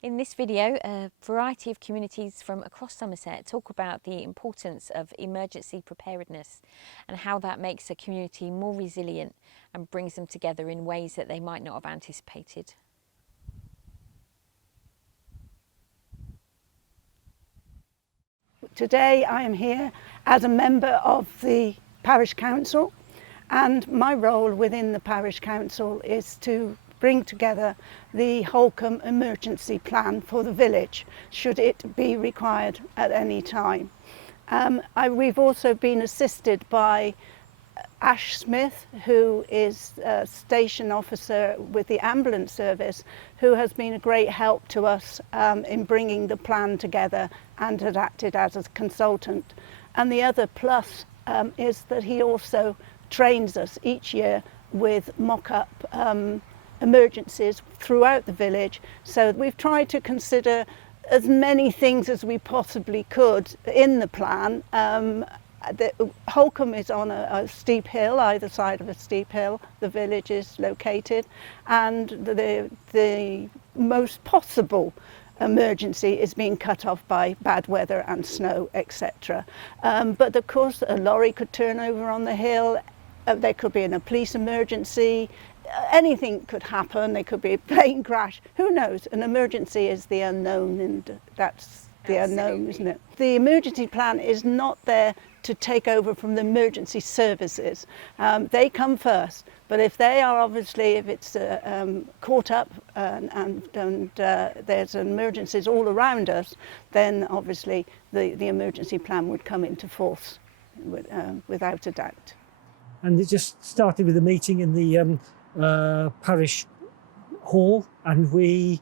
In this video, a variety of communities from across Somerset talk about the importance of emergency preparedness and how that makes a community more resilient and brings them together in ways that they might not have anticipated. Today I am here as a member of the Parish Council, and my role within the Parish Council is to bring together the HOLCOMBE emergency plan for the village, should it be required at any time. We've also been assisted by Ash Smith, who is a station officer with the ambulance service, who has been a great help to us in bringing the plan together and has acted as a consultant. And the other plus is that he also trains us each year with mock-up emergencies throughout the village. So we've tried to consider as many things as we possibly could in the plan. Holcombe is on a steep hill, either side of a steep hill the village is located, and the most possible emergency is being cut off by bad weather and snow, etc. But of course a lorry could turn over on the hill, there could be a police emergency, anything could happen, there could be a plane crash, who knows? An emergency is the unknown, and that's the unknown, isn't it? The emergency plan is not there to take over from the emergency services. They come first, but if they are obviously, if it's caught up and there's emergencies all around us, then obviously the emergency plan would come into force without a doubt. And it just started with a meeting in the parish hall, and we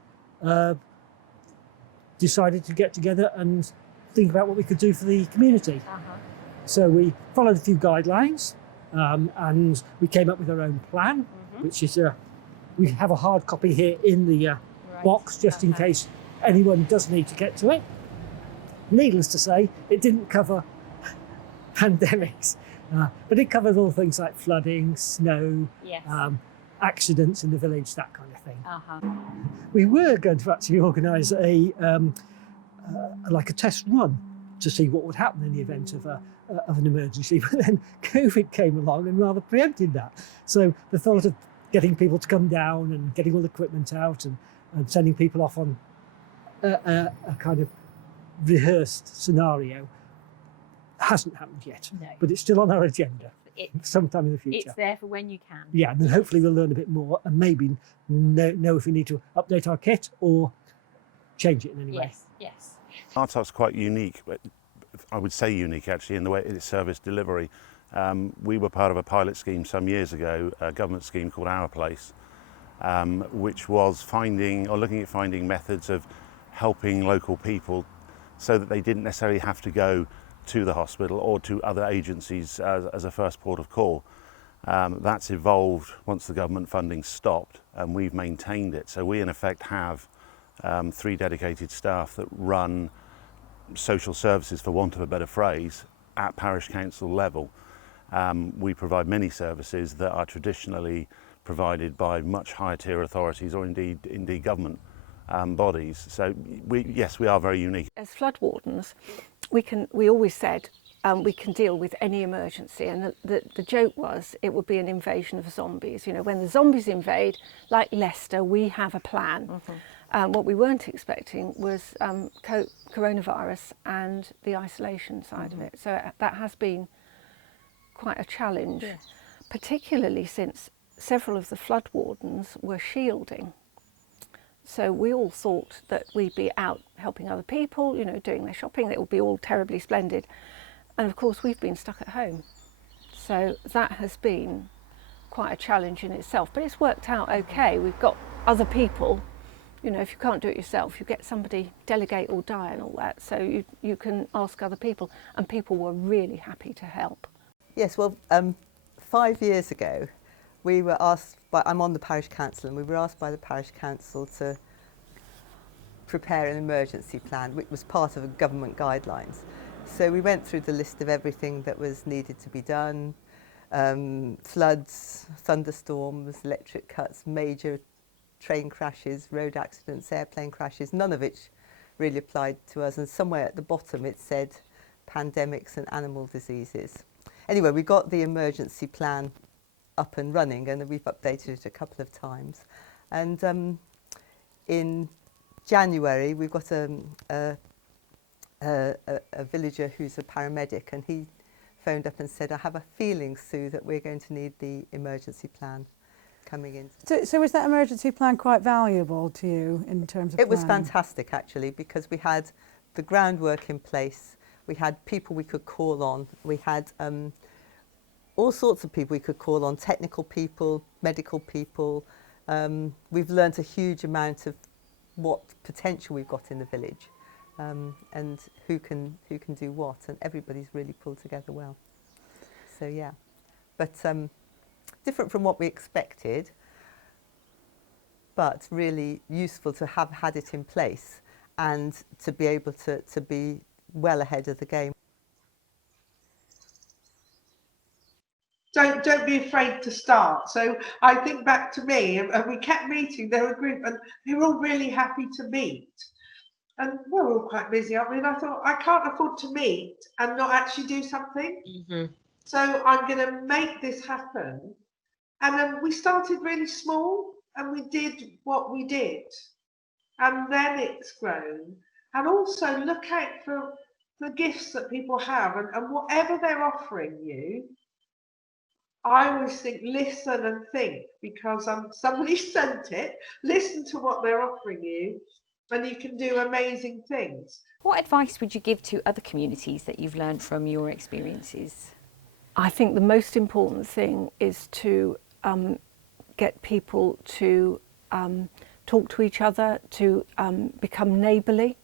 decided to get together and think about what we could do for the community. So we followed a few guidelines and we came up with our own plan, which is we have a hard copy here in the box just in case anyone does need to get to it. Needless to say, it didn't cover pandemics, but it covers all things like flooding, snow, Yes. accidents in the village, that kind of thing. We were going to actually organise like a test run to see what would happen in the event of an emergency, but then COVID came along and rather preempted that. So the thought of getting people to come down and getting all the equipment out and sending people off on a kind of rehearsed scenario hasn't happened yet, No. but it's still on our agenda sometime in the future. It's there for when you can. Yeah, and then hopefully we'll learn a bit more and maybe know if we need to update our kit or change it in any way. Yes. MARTOCK's quite unique, but I would say unique actually in the way its service delivery. We were part of a pilot scheme some years ago, a government scheme called Our Place, which was looking at finding methods of helping local people so that they didn't necessarily have to go to the hospital or to other agencies as a first port of call. That's evolved once the government funding stopped, and we've maintained it. So we in effect have 3 dedicated staff that run social services, for want of a better phrase, at parish council level. We provide many services that are traditionally provided by much higher tier authorities or indeed government bodies. So yes, we are very unique. As flood wardens, we always said we can deal with any emergency, and the joke was it would be an invasion of zombies. You know, when the zombies invade, like Leicester, we have a plan. What we weren't expecting was coronavirus and the isolation side of it. So that has been quite a challenge, particularly since several of the flood wardens were shielding. So we all thought that we'd be out helping other people, you know, doing their shopping. It would be all terribly splendid. And of course, we've been stuck at home. So that has been quite a challenge in itself, but it's worked out okay. We've got other people, you know, if you can't do it yourself, you get somebody, delegate or die and all that. So you can ask other people, and people were really happy to help. Yes, well, 5 years ago, we were asked I'm on the parish council, and we were asked by the parish council to prepare an emergency plan, which was part of government guidelines. So we went through the list of everything that was needed to be done, floods, thunderstorms, electric cuts, major train crashes, road accidents, airplane crashes, none of which really applied to us. And somewhere at the bottom it said pandemics and animal diseases. Anyway, we got the emergency plan up and running, and we've updated it a couple of times. And in January, we've got a villager who's a paramedic, and he phoned up and said, I have a feeling, Sue, that we're going to need the emergency plan coming in. So was that emergency plan quite valuable to you in terms of It was planning? fantastic, actually, because we had the groundwork in place. We had people we could call on. We had all sorts of people we could call on, technical people, medical people. We've learnt a huge amount of what potential we've got in the village, and who can do what, and everybody's really pulled together well. So yeah, but different from what we expected, but really useful to have had it in place and to be able to be well ahead of the game. Don't be afraid to start. So I think back to me, and we kept meeting. There were a group, and they were all really happy to meet. And we're all quite busy, aren't we? And I thought, I can't afford to meet and not actually do something. Mm-hmm. So I'm going to make this happen. And then we started really small, and we did what we did. And then it's grown. And also look out for the gifts that people have, and whatever they're offering you, I always think listen and think, because somebody sent it. Listen to what they're offering you, and you can do amazing things. What advice would you give to other communities that you've learned from your experiences? I think the most important thing is to get people to talk to each other, to become neighbourly.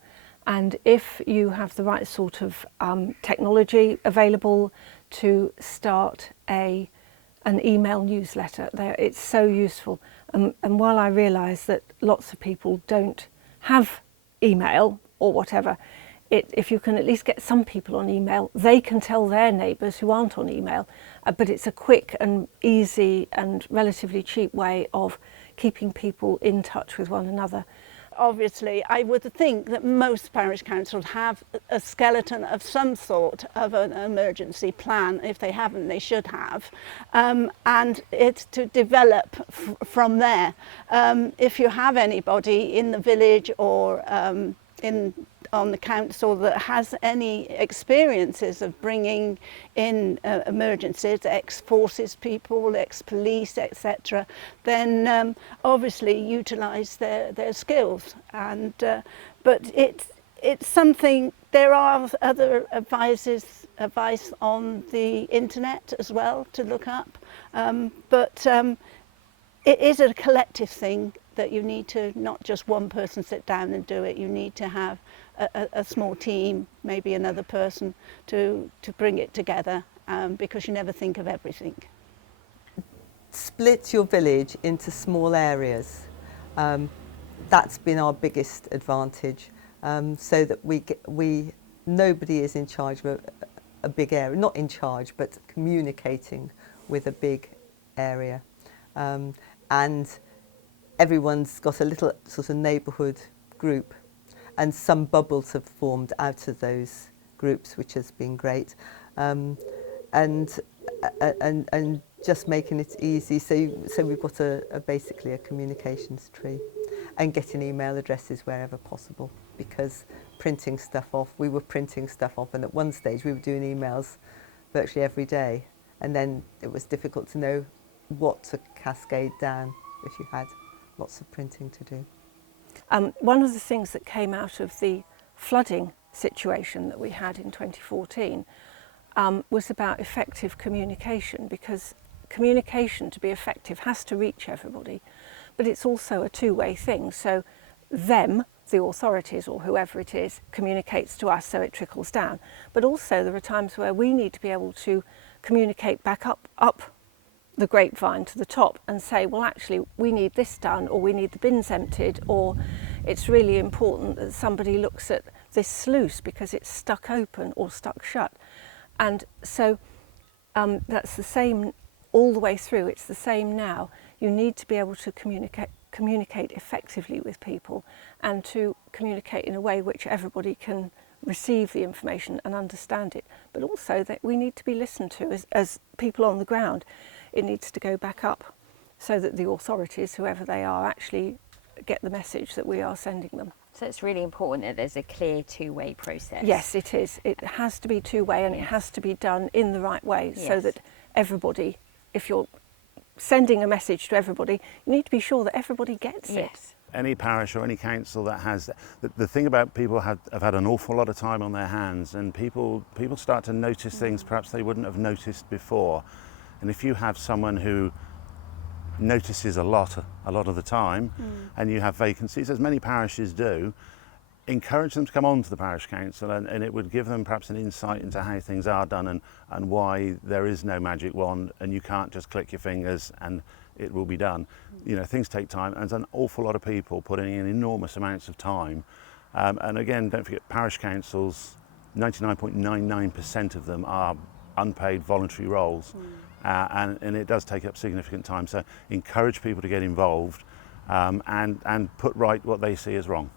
And if you have the right sort of technology available, to start an email newsletter. It's so useful. And while I realise that lots of people don't have email or whatever, if you can at least get some people on email, they can tell their neighbours who aren't on email. But it's a quick and easy and relatively cheap way of keeping people in touch with one another. Obviously, I would think that most parish councils have a skeleton of some sort of an emergency plan. If they haven't, they should have. And it's to develop from there. If you have anybody in the village or on the council that has any experiences of bringing in emergencies, ex-forces people, ex-police, etc., then obviously utilise their skills. And but it's something. There are other advice on the internet as well to look up, but it is a collective thing that you need to, not just one person sit down and do it. You need to have a small team, maybe another person to bring it together, because you never think of everything. Split your village into small areas. That's been our biggest advantage, so that nobody is in charge of a big area, not in charge, but communicating with a big area. And everyone's got a little sort of neighbourhood group, and some bubbles have formed out of those groups, which has been great. And just making it easy. So we've got basically a communications tree, and getting email addresses wherever possible, because printing stuff off, we were printing stuff off, and at one stage we were doing emails virtually every day, and then it was difficult to know what to cascade down if you had lots of printing to do. One of the things that came out of the flooding situation that we had in 2014 was about effective communication, because communication, to be effective, has to reach everybody, but it's also a two-way thing. So them, the authorities or whoever it is, communicates to us, so it trickles down. But also there are times where we need to be able to communicate back up the grapevine to the top and say, well, actually we need this done, or we need the bins emptied, or it's really important that somebody looks at this sluice because it's stuck open or stuck shut. And so that's the same all the way through. It's the same now. You need to be able to communicate effectively with people and to communicate in a way which everybody can receive the information and understand it, but also that we need to be listened to as people on the ground. It needs to go back up so that the authorities, whoever they are, actually get the message that we are sending them. So it's really important that there's a clear two-way process. Yes, it is. It has to be two-way, and it has to be done in the right way, so that everybody, if you're sending a message to everybody, you need to be sure that everybody gets it. Any parish or any council that has the thing about people have had an awful lot of time on their hands, and people start to notice things perhaps they wouldn't have noticed before. And if you have someone who notices a lot of the time, and you have vacancies, as many parishes do, encourage them to come on to the parish council, and it would give them perhaps an insight into how things are done and why there is no magic wand and you can't just click your fingers and it will be done. You know, things take time, and there's an awful lot of people putting in enormous amounts of time. And again, don't forget, parish councils, 99.99% of them are unpaid voluntary roles. And it does take up significant time. So encourage people to get involved and put right what they see as wrong.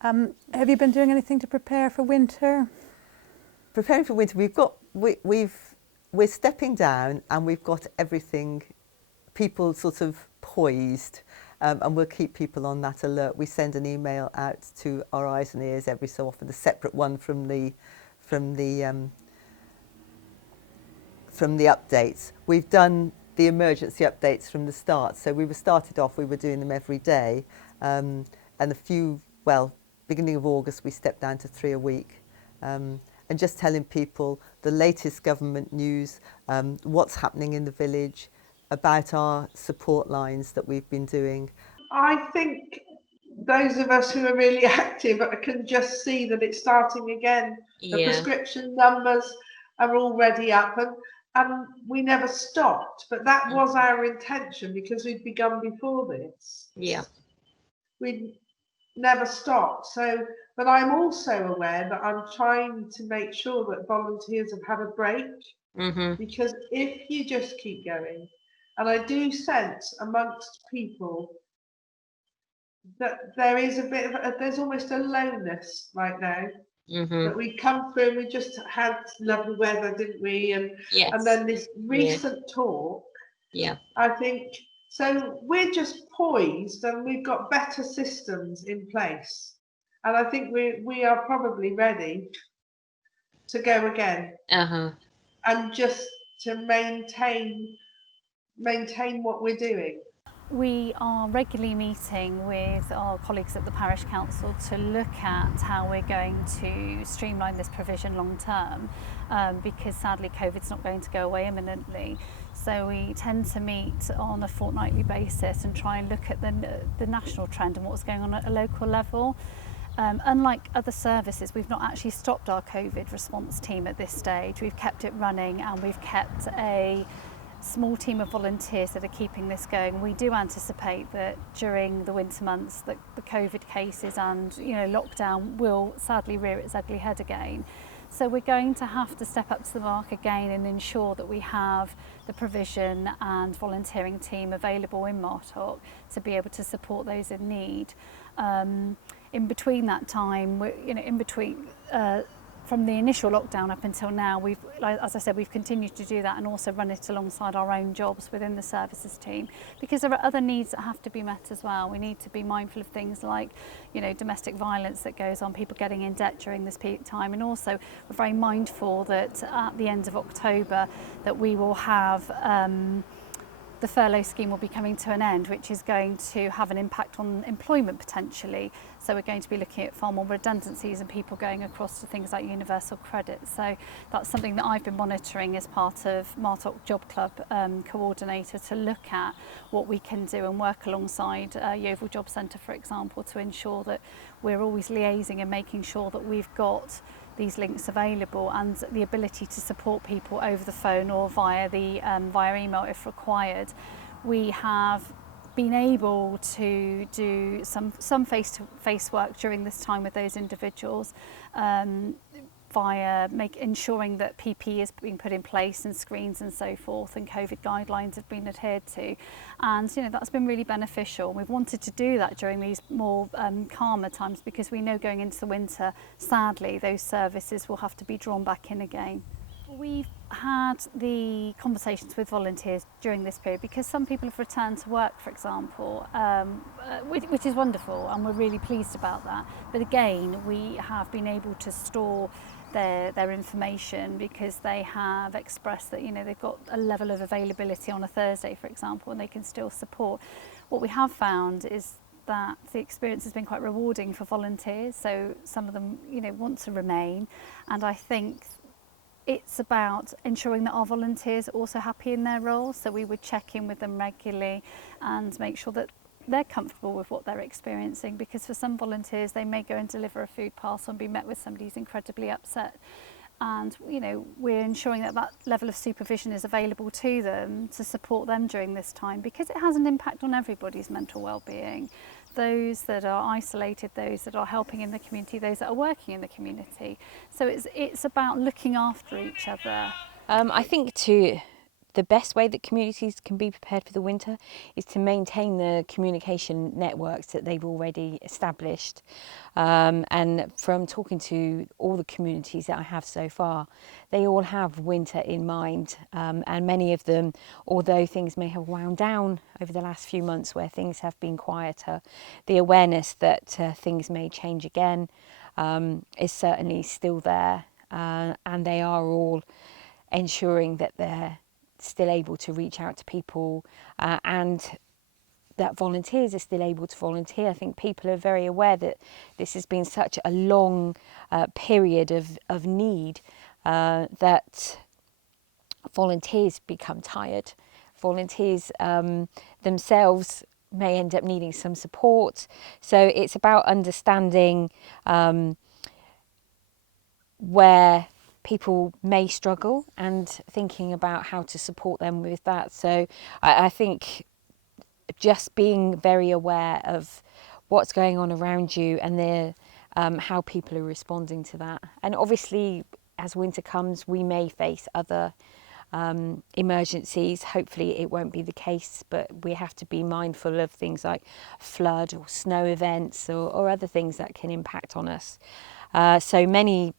Have you been doing anything to prepare for winter? Preparing for winter, we're stepping down, and we've got everything, people sort of poised, and we'll keep people on that alert. We send an email out to our eyes and ears every so often, a separate one from the updates. We've done the emergency updates from the start, so we were doing them every day, and beginning of August we stepped down to 3 a week. And just telling people the latest government news, what's happening in the village, about our support lines that we've been doing. I think those of us who are really active can just see that it's starting again. The prescription numbers are already up, and we never stopped, but that was our intention because we'd begun before this. We never stopped. So, but I'm also aware that I'm trying to make sure that volunteers have had a break, because if you just keep going, and I do sense amongst people that there is a bit of there's almost a lowness right now. That we come through, we just had lovely weather, didn't we? And then this recent talk, I think, so we're just poised and we've got better systems in place. And I think we are probably ready to go again. And just to maintain what we're doing. We are regularly meeting with our colleagues at the Parish Council to look at how we're going to streamline this provision long term, because sadly COVID's not going to go away imminently. So we tend to meet on a fortnightly basis and try and look at the national trend and what's going on at a local level. Unlike other services, we've not actually stopped our COVID response team at this stage. We've kept it running, and we've kept a small team of volunteers that are keeping this going. We do anticipate that during the winter months that the COVID cases and lockdown will sadly rear its ugly head again. So we're going to have to step up to the mark again and ensure that we have the provision and volunteering team available in MARTOCK to be able to support those in need. In between that time, from the initial lockdown up until now, as I said, we've continued to do that and also run it alongside our own jobs within the services team, because there are other needs that have to be met as well. We need to be mindful of things like, domestic violence that goes on, people getting in debt during this peak time, and also we're very mindful that at the end of October that we will have the furlough scheme will be coming to an end, which is going to have an impact on employment potentially. So we're going to be looking at far more redundancies and people going across to things like universal credit. So that's something that I've been monitoring as part of MARTOCK Job Club coordinator, to look at what we can do and work alongside Yeovil Job Centre, for example, to ensure that we're always liaising and making sure that we've got these links available and the ability to support people over the phone or via email if required. We have been able to do some face-to-face work during this time with those individuals. via ensuring that PPE is being put in place and screens and so forth, and COVID guidelines have been adhered to, and that's been really beneficial. We've wanted to do that during these more calmer times, because we know going into the winter, sadly, those services will have to be drawn back in again. We've had the conversations with volunteers during this period, because some people have returned to work, for example, which is wonderful, and we're really pleased about that. But again, we have been able to store their information, because they have expressed that they've got a level of availability on a Thursday, for example, and they can still support. What we have found is that the experience has been quite rewarding for volunteers, so some of them want to remain, and I think it's about ensuring that our volunteers are also happy in their roles, so we would check in with them regularly and make sure that they're comfortable with what they're experiencing, because for some volunteers they may go and deliver a food parcel and be met with somebody who's incredibly upset, and we're ensuring that that level of supervision is available to them to support them during this time, because it has an impact on everybody's mental well-being. Those that are isolated, those that are helping in the community, those that are working in the community. So it's about looking after each other. I think the best way that communities can be prepared for the winter is to maintain the communication networks that they've already established. And from talking to all the communities that I have so far, they all have winter in mind, and many of them, although things may have wound down over the last few months where things have been quieter, the awareness that things may change again is certainly still there, and they are all ensuring that they're still able to reach out to people, and that volunteers are still able to volunteer. I think people are very aware that this has been such a long period of need, that volunteers become tired. Volunteers themselves may end up needing some support. So it's about understanding where people may struggle and thinking about how to support them with that. So I think just being very aware of what's going on around you and how people are responding to that. And obviously, as winter comes, we may face other emergencies. Hopefully it won't be the case, but we have to be mindful of things like flood or snow events or other things that can impact on us. So many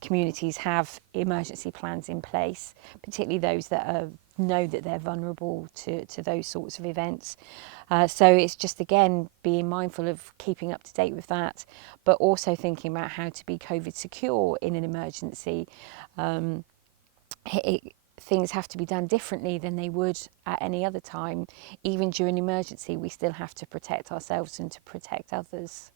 communities have emergency plans in place, particularly those that know that they're vulnerable to those sorts of events. So it's just, again, being mindful of keeping up to date with that, but also thinking about how to be COVID secure in an emergency. Things have to be done differently than they would at any other time. Even during emergency, we still have to protect ourselves and to protect others.